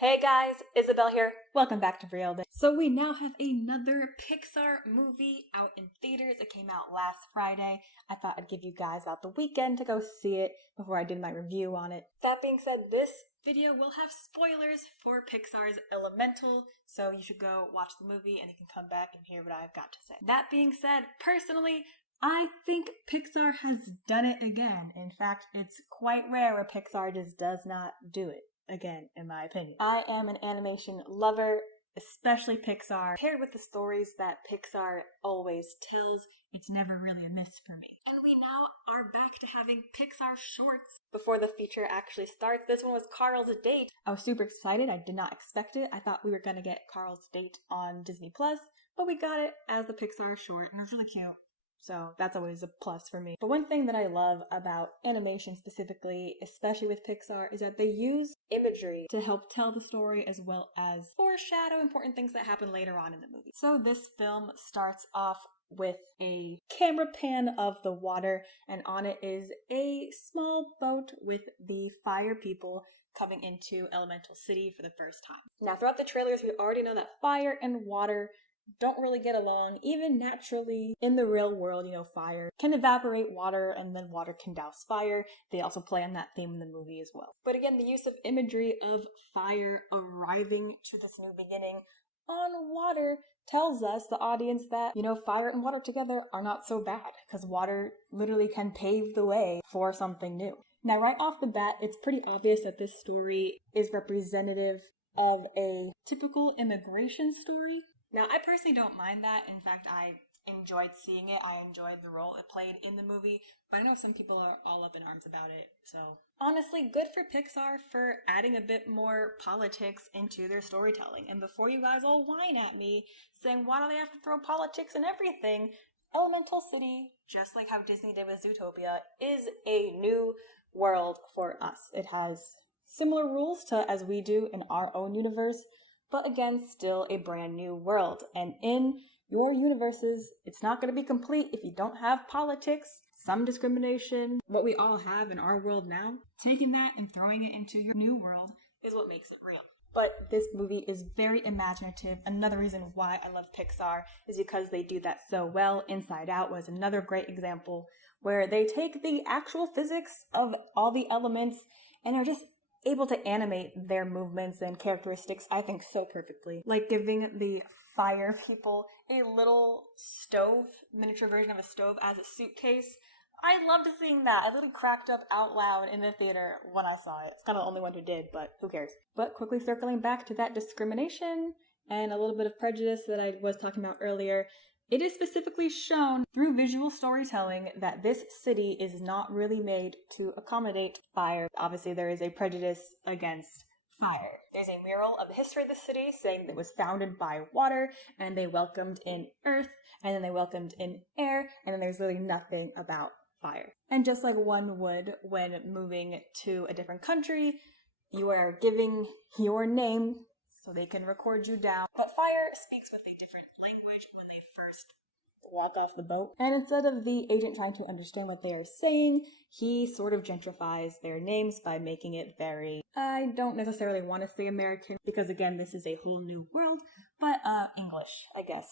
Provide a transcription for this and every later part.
Hey guys, Isabel here. Welcome back to Real Day. So we now have another Pixar movie out in theaters. It came out last Friday. I thought I'd give you guys about the weekend to go see it before I did my review on it. That being said, this video will have spoilers for Pixar's Elemental, so you should go watch the movie and you can come back and hear what I've got to say. That being said, personally, I think Pixar has done it again. In fact, it's quite rare where Pixar just does not do it again, in my opinion. I am an animation lover, especially Pixar. Paired with the stories that Pixar always tells, it's never really a miss for me. And we now are back to having Pixar shorts. Before the feature actually starts, this one was Carl's Date. I was super excited. I did not expect it. I thought we were gonna get Carl's Date on Disney Plus, but we got it as the Pixar short, and it was really cute. So that's always a plus for me. But one thing that I love about animation specifically, especially with Pixar, is that they use imagery to help tell the story as well as foreshadow important things that happen later on in the movie. So this film starts off with a camera pan of the water, and on it is a small boat with the fire people coming into Elemental City for the first time. Now, throughout the trailers, we already know that fire and water don't really get along, even naturally. In the real world, fire can evaporate water and then water can douse fire. They also play on that theme in the movie as well. But again, the use of imagery of fire arriving to this new beginning on water tells us, the audience, that, fire and water together are not so bad, because water literally can pave the way for something new. Now, right off the bat, it's pretty obvious that this story is representative of a typical immigration story. Now, I personally don't mind that. In fact, I enjoyed seeing it. I enjoyed the role it played in the movie, but I know some people are all up in arms about it. So honestly, good for Pixar for adding a bit more politics into their storytelling. And before you guys all whine at me saying, why do they have to throw politics in everything? Elemental City, just like how Disney did with Zootopia, is a new world for us. It has similar rules to as we do in our own universe, but again, still a brand new world. And in your universes, it's not going to be complete if you don't have politics, some discrimination, what we all have in our world now. Taking that and throwing it into your new world is what makes it real. But this movie is very imaginative. Another reason why I love Pixar is because they do that so well. Inside Out was another great example where they take the actual physics of all the elements and are just able to animate their movements and characteristics, I think, so perfectly. Like giving the fire people a little stove, miniature version of a stove as a suitcase. I loved seeing that. I literally cracked up out loud in the theater when I saw it. It's kind of the only one who did, but who cares? But quickly circling back to that discrimination and a little bit of prejudice that I was talking about earlier, it is specifically shown through visual storytelling that this city is not really made to accommodate fire. Obviously, there is a prejudice against fire. There's a mural of the history of the city saying that it was founded by water, and they welcomed in earth, and then they welcomed in air, and then there's really nothing about fire. And just like one would when moving to a different country, you are giving your name so they can record you down. But fire speaks with a different language when they first walk off the boat. And instead of the agent trying to understand what they are saying, he sort of gentrifies their names by making it very, I don't necessarily want to say American, because again, this is a whole new world, but English, I guess,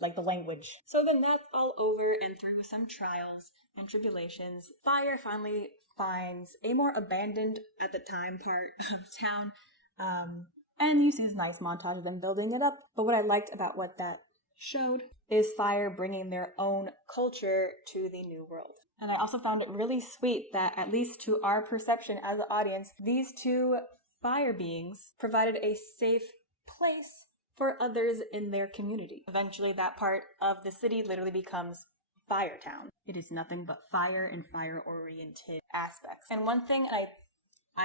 like the language. So then that's all over, and through some trials and tribulations, fire finally finds a more abandoned at the time part of town, and you see this nice montage of them building it up. But what I liked about what that showed is fire bringing their own culture to the new world. And I also found it really sweet that, at least to our perception as an audience, these two fire beings provided a safe place for others in their community. Eventually, that part of the city literally becomes Firetown. It is nothing but fire and fire-oriented aspects. And one thing I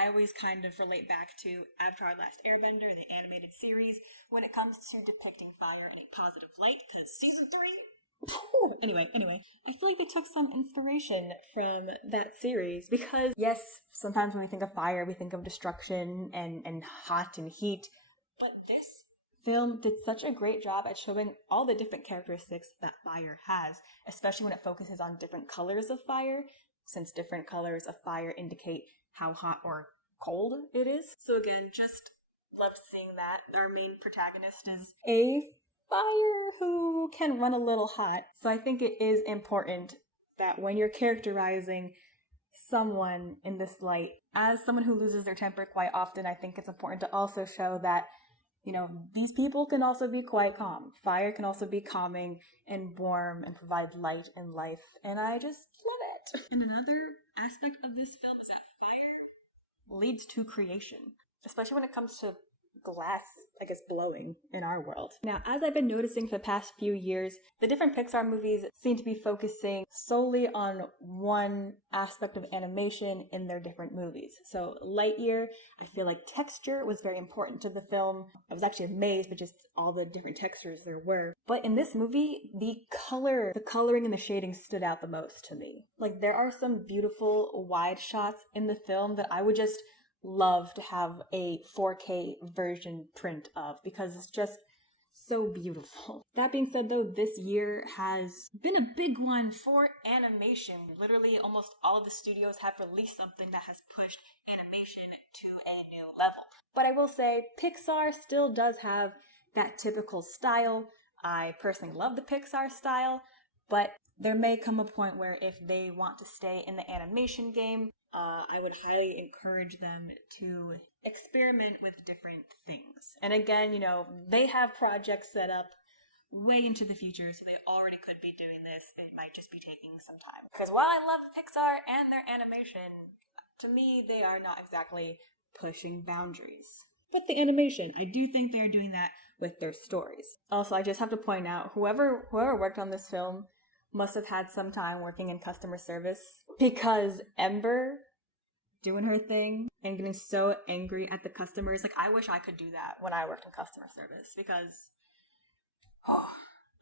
always kind of relate back to Avatar: Last Airbender, the animated series, when it comes to depicting fire in a positive light, because season 3... Anyway, I feel like they took some inspiration from that series, because yes, sometimes when we think of fire, we think of destruction and hot and heat, but this film did such a great job at showing all the different characteristics that fire has, especially when it focuses on different colors of fire, since different colors of fire indicate how hot or cold it is. So again, just Loved seeing that. Our main protagonist is a fire who can run a little hot. So I think it is important that when you're characterizing someone in this light, as someone who loses their temper quite often, I think it's important to also show that, you know, these people can also be quite calm. Fire can also be calming and warm and provide light and life. And I just love it. And another aspect of this film is that fire leads to creation, especially when it comes to glass, I guess, blowing in our world. Now, as I've been noticing for the past few years, the different Pixar movies seem to be focusing solely on one aspect of animation in their different movies. So Lightyear, I feel like texture was very important to the film. I was actually amazed with just all the different textures there were. But in this movie, the coloring and the shading stood out the most to me. Like, there are some beautiful wide shots in the film that I would just love to have a 4K version print of, because it's just so beautiful. That being said, though, this year has been a big one for animation. Literally almost all of the studios have released something that has pushed animation to a new level. But I will say Pixar still does have that typical style. I personally love the Pixar style, but there may come a point where if they want to stay in the animation game, I would highly encourage them to experiment with different things. And again, you know, they have projects set up way into the future, so they already could be doing this. It might just be taking some time. Because while I love Pixar and their animation, to me, they are not exactly pushing boundaries. But the animation, I do think they are doing that with their stories. Also, I just have to point out, whoever worked on this film must have had some time working in customer service, because Ember doing her thing and getting so angry at the customers, like, I wish I could do that when I worked in customer service, because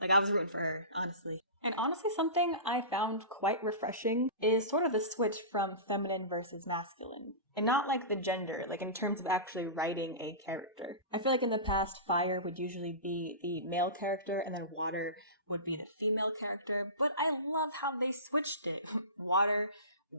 like, I was rooting for her, honestly. And honestly, something I found quite refreshing is sort of the switch from feminine versus masculine. And not like the gender, like in terms of actually writing a character. I feel like in the past, Fire would usually be the male character and then Water would be the female character. But I love how they switched it. Water,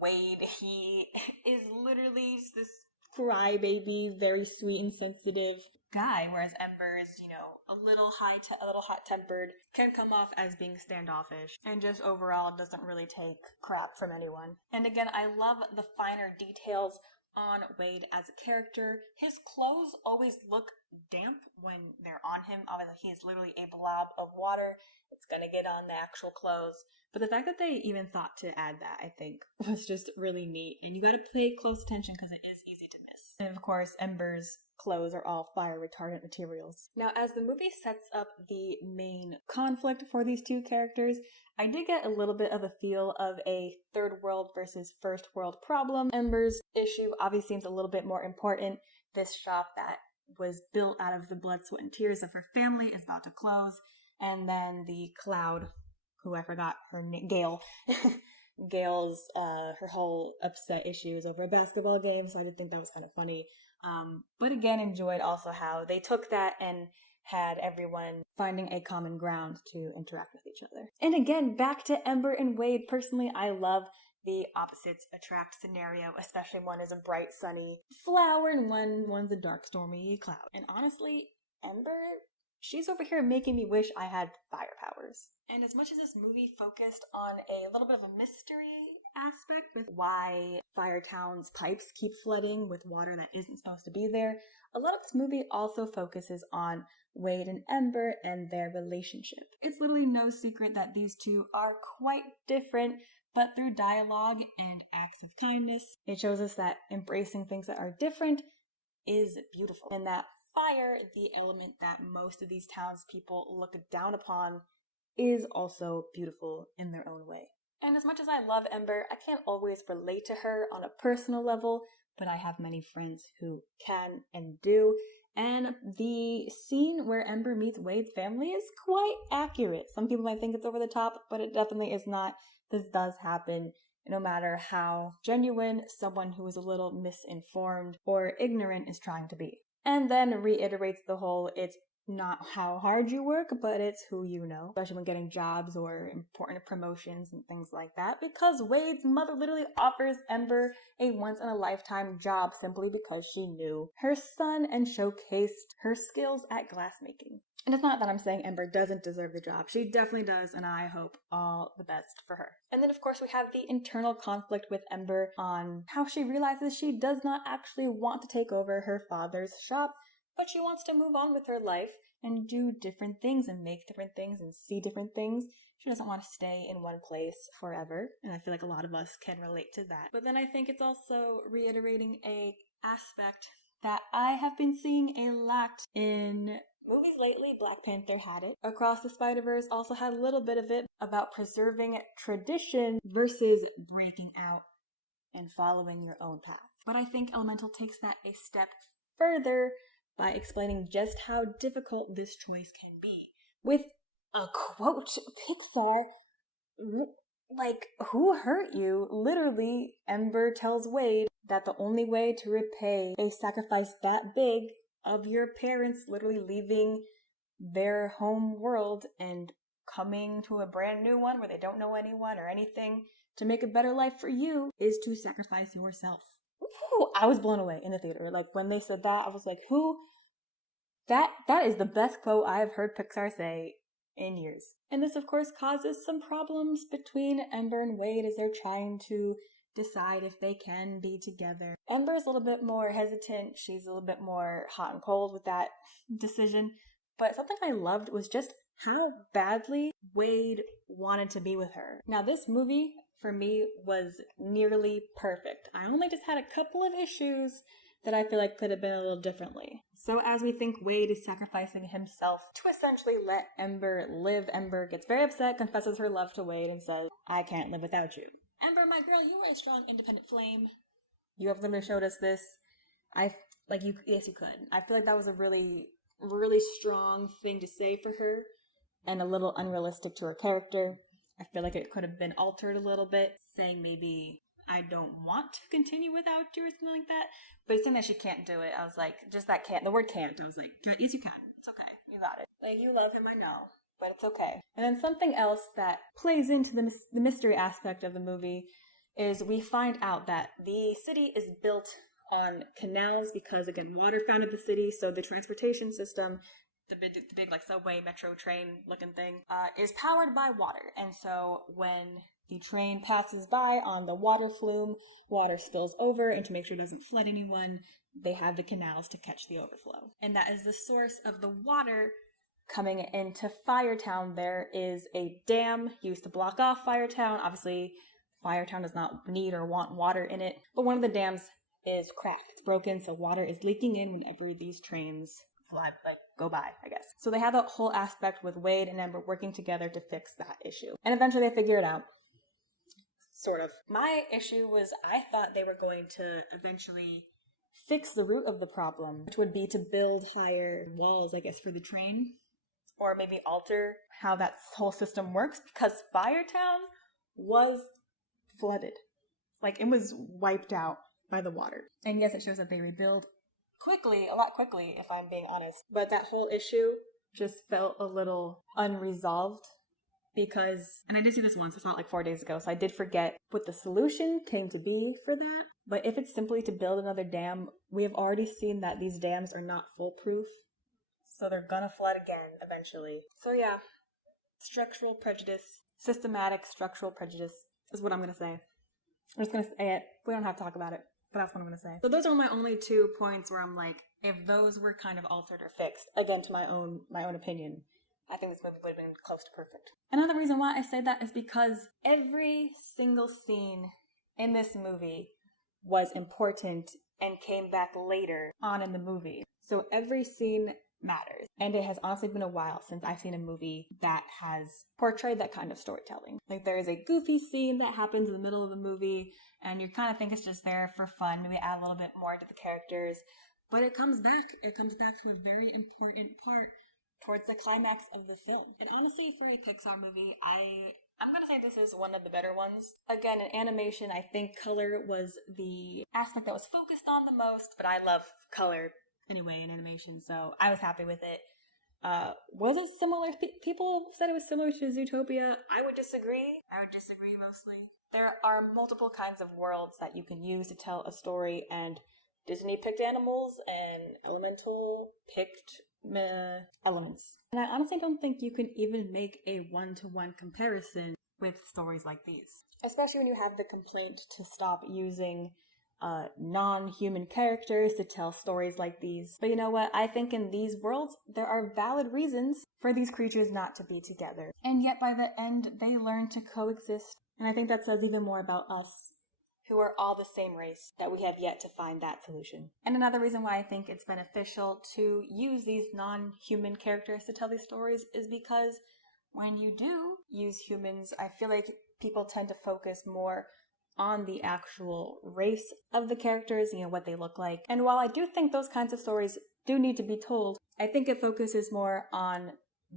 Wade, he is literally this crybaby, very sweet and sensitive guy, whereas Ember is, you know, a little hot-tempered, can come off as being standoffish, and just overall doesn't really take crap from anyone. And again, I love the finer details on Wade as a character. His clothes always look damp when they're on him. Obviously, he is literally a blob of water. It's gonna get on the actual clothes. But the fact that they even thought to add that, I think, was just really neat. And you gotta pay close attention because it is easy to miss. And of course, Ember's clothes are all fire retardant materials. Now, as the movie sets up the main conflict for these two characters, I did get a little bit of a feel of a third world versus first world problem. Ember's issue obviously seems a little bit more important. This shop that was built out of the blood, sweat, and tears of her family is about to close. And then the Cloud, who I forgot her name, Gale. Gail's, her whole upset issues over a basketball game, so I did think that was kind of funny. But again, enjoyed also how they took that and had everyone finding a common ground to interact with each other. And again, back to Ember and Wade. Personally, I love the opposites attract scenario, especially one is a bright, sunny flower and one's a dark, stormy cloud. And honestly, Ember, she's over here making me wish I had fire powers. And as much as this movie focused on a little bit of a mystery aspect with why Firetown's pipes keep flooding with water that isn't supposed to be there, a lot of this movie also focuses on Wade and Ember and their relationship. It's literally no secret that these two are quite different, but through dialogue and acts of kindness, it shows us that embracing things that are different is beautiful. And that fire, the element that most of these townspeople look down upon, is also beautiful in their own way. And as much as I love Ember, I can't always relate to her on a personal level, but I have many friends who can and do. And the scene where Ember meets Wade's family is quite accurate. Some people might think it's over the top, but it definitely is not. This does happen, no matter how genuine someone who is a little misinformed or ignorant is trying to be. And then reiterates the whole, it's not how hard you work, but it's who you know, especially when getting jobs or important promotions and things like that, because Wade's mother literally offers Ember a once-in-a-lifetime job simply because she knew her son and showcased her skills at glassmaking. And it's not that I'm saying Ember doesn't deserve the job. She definitely does, and I hope all the best for her. And then, of course, we have the internal conflict with Ember on how she realizes she does not actually want to take over her father's shop, but she wants to move on with her life and do different things and make different things and see different things. She doesn't want to stay in one place forever, and I feel like a lot of us can relate to that. But then I think it's also reiterating a aspect that I have been seeing a lot in movies lately. Black Panther had it. Across the Spider-Verse also had a little bit of it about preserving tradition versus breaking out and following your own path. But I think Elemental takes that a step further by explaining just how difficult this choice can be. With a quote, Pixar, like, who hurt you? Literally, Ember tells Wade that the only way to repay a sacrifice that big of your parents literally leaving their home world and coming to a brand new one where they don't know anyone or anything to make a better life for you is to sacrifice yourself. Ooh, I was blown away in the theater. Like, when they said that, I was like, who? That is the best quote I have heard Pixar say in years. And this, of course, causes some problems between Ember and Wade as they're trying to decide if they can be together. Ember's a little bit more hesitant. She's a little bit more hot and cold with that decision. But something I loved was just how badly Wade wanted to be with her. Now, this movie, for me, was nearly perfect. I only just had a couple of issues that I feel like could have been a little differently. So as we think Wade is sacrificing himself to essentially let Ember live, Ember gets very upset, confesses her love to Wade, and says, I can't live without you. Ember, my girl, you are a strong, independent flame. You have literally showed us this. Yes, you could. I feel like that was a really, really strong thing to say for her, and a little unrealistic to her character. I feel like it could have been altered a little bit, saying maybe, I don't want to continue without you or something like that. But saying that she can't do it, I was like, just that can't, the word can't, I was like, yes you can, it's okay, you got it. Like, you love him, I know, but it's okay. And then something else that plays into the mystery aspect of the movie is we find out that the city is built on canals because, again, water founded the city, so the transportation system, the big like subway, metro train looking thing, is powered by water. And so when the train passes by on the water flume, water spills over, and to make sure it doesn't flood anyone, they have the canals to catch the overflow. And that is the source of the water coming into Firetown. There is a dam used to block off Firetown. Obviously, Firetown does not need or want water in it, but one of the dams is cracked. It's broken, so water is leaking in whenever these trains go by, I guess. So they have that whole aspect with Wade and Ember working together to fix that issue. And eventually they figure it out. Sort of. My issue was I thought they were going to eventually fix the root of the problem, which would be to build higher walls, I guess, for the train, or maybe alter how that whole system works, because Firetown was flooded. Like, it was wiped out by the water. And yes, it shows that they rebuild quickly, a lot quickly, if I'm being honest. But that whole issue just felt a little unresolved because, and I did see this once, it's not like 4 days ago, so I did forget what the solution came to be for that. But if it's simply to build another dam, we have already seen that these dams are not foolproof. So they're gonna flood again eventually. So yeah, structural prejudice, systematic structural prejudice is what I'm gonna say. I'm just gonna say it. We don't have to talk about it, but that's what I'm gonna say. So those are my only 2 points where I'm like, if those were kind of altered or fixed, again, to my own opinion, I think this movie would have been close to perfect. Another reason why I say that is because every single scene in this movie was important and came back later on in the movie. So every scene matters. And it has honestly been a while since I've seen a movie that has portrayed that kind of storytelling. Like, there is a goofy scene that happens in the middle of the movie, and you kind of think it's just there for fun, maybe add a little bit more to the characters, but it comes back to a very important part towards the climax of the film. And honestly, for a Pixar movie, I'm gonna say this is one of the better ones. Again, in animation, I think color was the aspect that was focused on the most, but I love color anyway in animation, so I was happy with it. Was it similar? People said it was similar to Zootopia. I would disagree. Mostly. There are multiple kinds of worlds that you can use to tell a story, and Disney picked animals and Elemental picked elements. And I honestly don't think you can even make a one-to-one comparison with stories like these. Especially when you have the complaint to stop using non-human characters to tell stories like these. But you know what? I think in these worlds, there are valid reasons for these creatures not to be together. And yet by the end, they learn to coexist. And I think that says even more about us, who are all the same race, that we have yet to find that solution. And another reason why I think it's beneficial to use these non-human characters to tell these stories is because when you do use humans, I feel like people tend to focus more on the actual race of the characters, what they look like. And while I do think those kinds of stories do need to be told, I think it focuses more on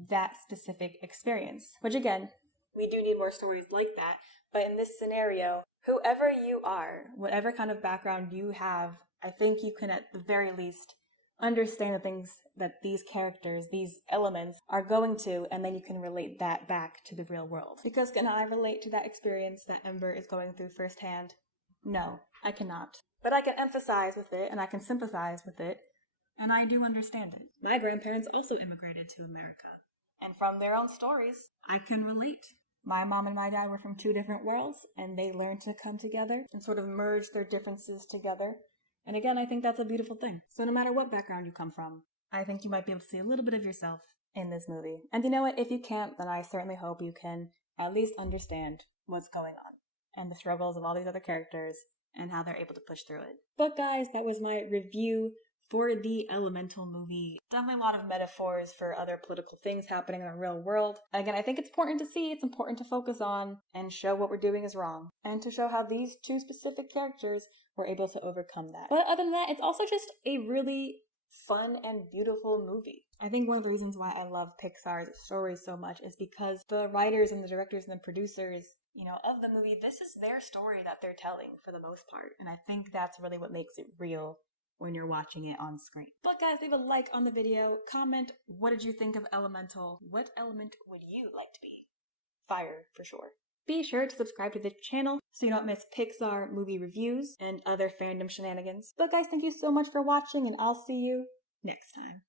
that specific experience. Which again, we do need more stories like that. But in this scenario, whoever you are, whatever kind of background you have, I think you can at the very least understand the things that these characters, these elements are going to, and then you can relate that back to the real world. Because can I relate to that experience that Ember is going through firsthand? No, I cannot. But I can emphasize with it, and I can sympathize with it, and I do understand it. My grandparents also immigrated to America, and from their own stories, I can relate. My mom and my dad were from two different worlds, and they learned to come together and sort of merge their differences together. And again, I think that's a beautiful thing. So no matter what background you come from, I think you might be able to see a little bit of yourself in this movie. And you know what? If you can't, then I certainly hope you can at least understand what's going on and the struggles of all these other characters and how they're able to push through it. But guys, that was my review for the Elemental movie. Definitely a lot of metaphors for other political things happening in our real world. And again, I think it's important to see, it's important to focus on and show what we're doing is wrong. And to show how these two specific characters were able to overcome that. But other than that, it's also just a really fun and beautiful movie. I think one of the reasons why I love Pixar's stories so much is because the writers and the directors and the producers, of the movie, this is their story that they're telling for the most part. And I think that's really what makes it real when you're watching it on screen. But guys, leave a like on the video, comment, what did you think of Elemental? What element would you like to be? Fire, for sure. Be sure to subscribe to the channel so you don't miss Pixar movie reviews and other fandom shenanigans. But guys, thank you so much for watching, and I'll see you next time.